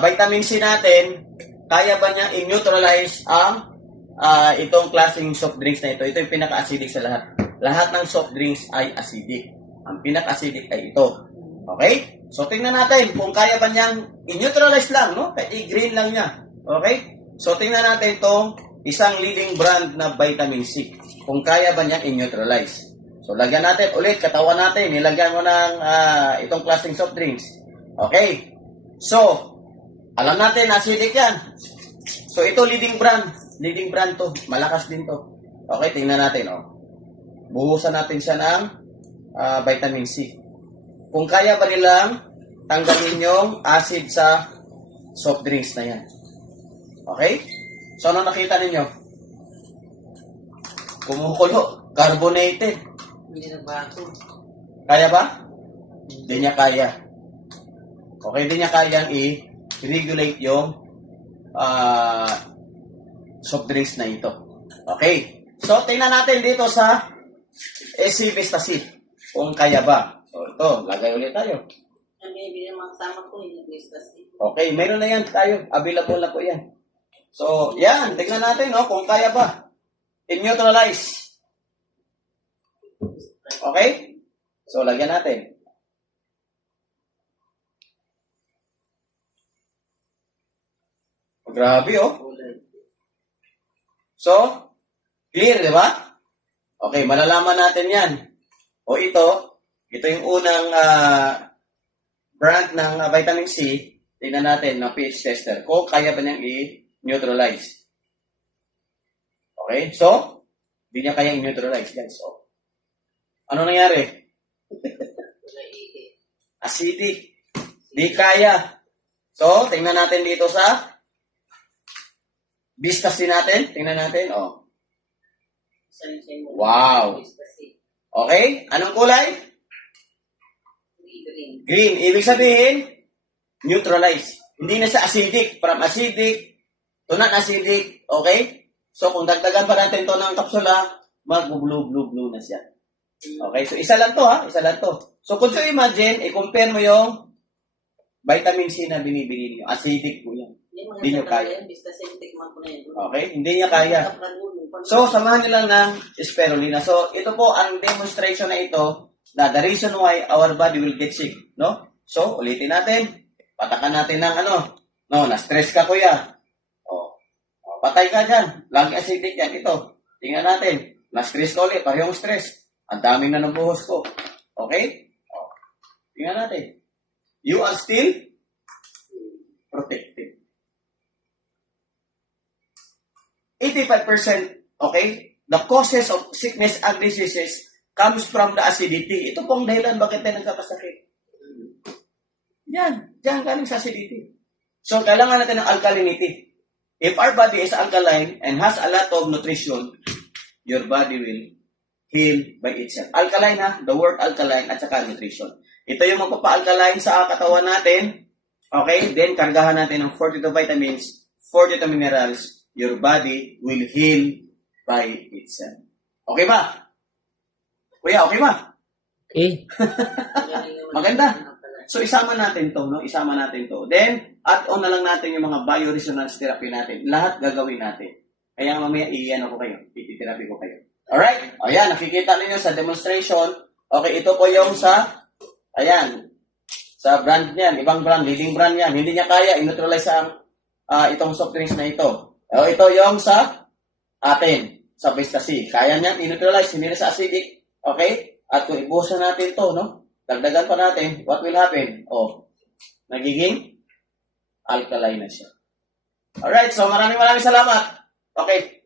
vitamin C natin, kaya ba niya i-neutralize ang itong klaseng soft drinks na ito? Ito yung pinaka-acidic sa lahat. Lahat ng soft drinks ay acidic. Ang pinaka-acidic ay ito. Okay? So, tingnan natin kung kaya ba niyang i-neutralize lang, no? I-green lang niya. Okay? So, tingnan natin itong isang leading brand na vitamin C. Kung kaya ba niyang i-neutralize. So, lagyan natin ulit, katawan natin. Nilagyan mo ng itong klaseng soft drinks. Okay? So, alam natin, acidic yan. So, ito leading brand. Leading brand to. Malakas din to. Okay, tingnan natin, oh. Buhusan natin siya ng vitamin C. Kung kaya ba nilang tanggalin yung acid sa soft drinks na yan. Okay? So, ano nakita ninyo? Kumukulo. Carbonated. Hindi na ba ako? Kaya ba? Hindi niya kaya. Okay, hindi niya kayang i-regulate yung soft drinks na ito. Okay. So, tingnan natin dito sa SC Vistacid. Kung kaya ba. So, ito. Lagay ulit tayo. Maybe yung mga kasama ko, yung Vistacid. Okay. Meron na yan tayo. Available na po yan. So, yan. Tingnan natin, no, kung kaya ba. I-neutralize. Okay? So, lagyan natin. Grabe, oh. So, clear, di ba? Okay, malalaman natin yan. O ito yung unang brand ng vitamin C. Tingnan natin ng pH tester kung kaya ba niyang i-neutralize. Okay, so, hindi niya kaya i-neutralize, guys. So, ano nangyari? Acidic. Di kaya. So, tingnan natin dito sa Vistacid natin. Tingnan natin, oh. Wow. Okay, anong kulay? Green. Ibig sabihin, neutralize. Hindi na siya acidic. From acidic to non-acidic. Okay? So, kung dagdagan pa natin to ng kapsula, mag-blue na siya. Okay? So, isa lang to, ha? Isa lang to. So, kung you imagine, i-compare mo yung vitamin C na binibili niyo. Acidic po yan. Hindi nyo kaya. Okay? Hindi niya kaya. So, samahan nyo lang ng spirulina. So, ito po ang demonstration na ito na the reason why our body will get sick. No? So, ulitin natin. Patakan natin ng ano. No, na-stress ka, kuya. Patay ka dyan. Lagi acidic yan. Ito. Tingnan natin. Na-stress ka ulit. Parehong stress. Ang daming na nabuhos ko. Okay? Tingnan natin. You are still protected. 85%, okay? The causes of sickness and diseases comes from the acidity. Ito pong dahilan bakit tayo nagkakasakit. Yan. Diyan galing sa acidity. So, kailangan natin ng alkalinity. If our body is alkaline and has a lot of nutrition, your body will heal by itself. Alkaline, ha? The word alkaline at saka nutrition. Ito yung magpapa-alkaline sa katawan natin. Okay? Then, kargahan natin ng 42 vitamins, 42 minerals. Your body will heal by itself. Okay ba? Kuya, okay ba? Okay. Maganda. So, isama natin to, no? Isama natin to. Then, add-on na lang natin yung mga bioresonance therapy natin. Lahat gagawin natin. Kaya mamaya, iyan ako kayo. Ititherapy ko kayo. Alright? Ayan, nakikita ninyo sa demonstration. Okay, ito po yung sa, ayan, sa brand niyan. Ibang brand, leading brand yan. Hindi niya kaya i-neutralize ang itong soft drinks na ito. O, ito yung sa atin, sa Vistacid. Kaya niyan i-neutralize, hindi na sa acidic. Okay? At kung ibuhusan natin to, no? Dagdagan pa natin, what will happen? O, nagiging alkaline na siya. Alright, so maraming salamat. Okay.